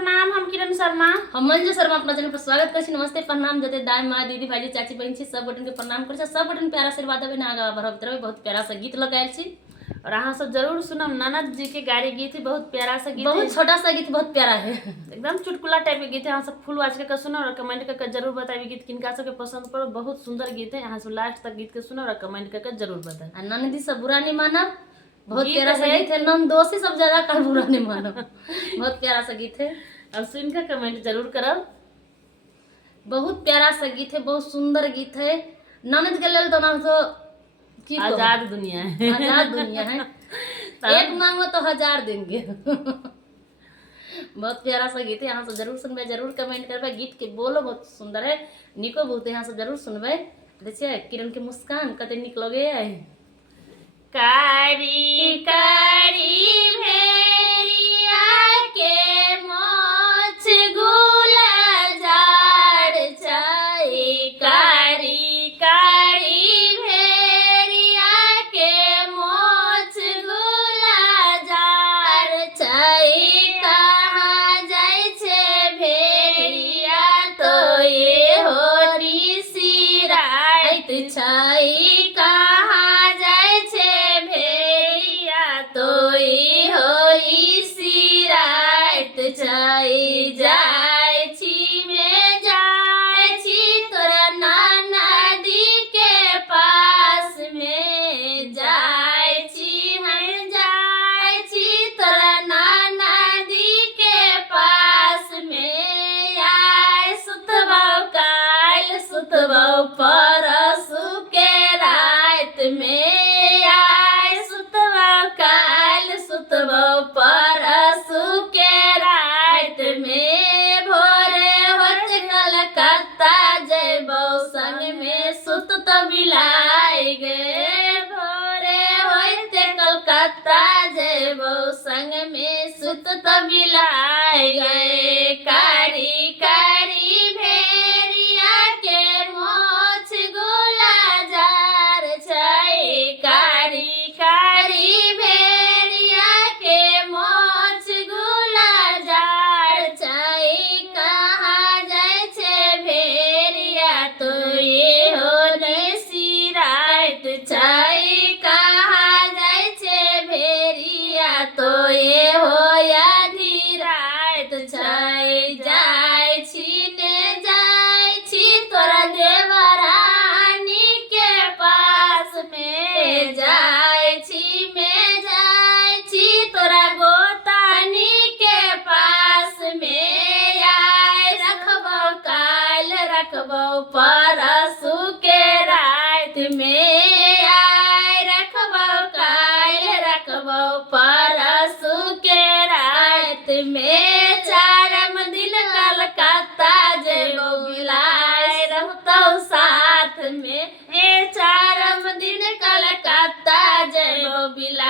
प्रणाम। हम किरण शर्मा, हम मंजू शर्मा अपना चैनल पर स्वागत कर छी। नमस्ते, प्रणाम जते दाई माँ दीदी भाईजी चाची बहन छी सब बटन के प्रणाम कर छी। सब बटन प्यारा आशीर्वाद देबे ना आगा बढ़ब तरह बहुत प्यारा सा गीत लगायल छी और अहाँ सब जरूर सुनम। ननद जी के गाड़ी गीत है, बहुत प्यारा सा गीत है, बहुत छोटा सा गीत बहुत प्यारा है, एकदम चुटकुला टाइप के गीत है। अहाँ सब फुल वाच के सुनो और कमेंट करके जरूर बताइए गीत किनका सबके पसंद पड़ो। बहुत सुंदर गीत है, अहाँ सब लास्ट तक गीत के सुनो और कमेंट करके जरूर बताए। ननदी सब बुरा नहीं मानब, बहुत गीत प्यारा सा है गीत है। नन दोषी सब ज्यादा कल बुरा नहीं मानब, बहुत प्यारा सा गीत है और सुन के कमेंट जरूर करब। बहुत प्यारा सा गीत है, बहुत सुंदर गीत है। ननद के लेल तो ना तो की कहूं? आजाद दुनिया है, आजाद दुनिया है, एक मांगो तो 1000 देंगे। बहुत प्यारा सा गीत है, यहाँ से जरूर सुनबे, जरूर कमेंट करबे। गीत के बोलो बहुत सुंदर है, निको बहुत है, यहाँ से जरूर सुनबे। देखिए किरण के मुस्कान कते निक लगे है। कारी कारी भेड़िया के मोछ गुलजार छाई, कारी कारी भेड़िया के मोछ गुलजार छाई। कहाँ जाय छे भेड़िया तो ये होरी सिराइत छाई, कहाँ जाय छे भेड़िया तो ये होरी सिराइत छाई। जाय छी में जाय छी तोरा नदी के पास में, जाय छी हम जाय छी तोरा नदी के पास में। आय सुतबौ काल सुतबौ परसु के रात में, आय सुतबौ काल सुतबौ परसु के रात में। भोरे होत कलकत्ता जयबौ संग में सुत तो बिलाई गे, भोरे होत कलकत्ता जयबौ संग में सुत तो बिलाई गे। कारी कारी भेड़िया के मोछ गुलजार छाई, कारी कारी भेड़िया के मोछ गुलजार छाई। कहाँ जाय छे भेड़िया तो ये होरी सिराइत छाई, कहाँ जाय छे भेड़िया तो ये होया धीराइत छाई। जाय छी ने जाय छी तोरा देवरानी के पास में, जाय छी में जाय छी तोरा गोतानी के पास में। आय रखबौ काल रखबौ परसु के रात में, आय रखबौ काल रखबौ परसु के रात में। चारम दिन कलकत्ता जयबौ बिलाय रहतौ साथ में, चारम दिन कलकत्ता जयबौ बिलाय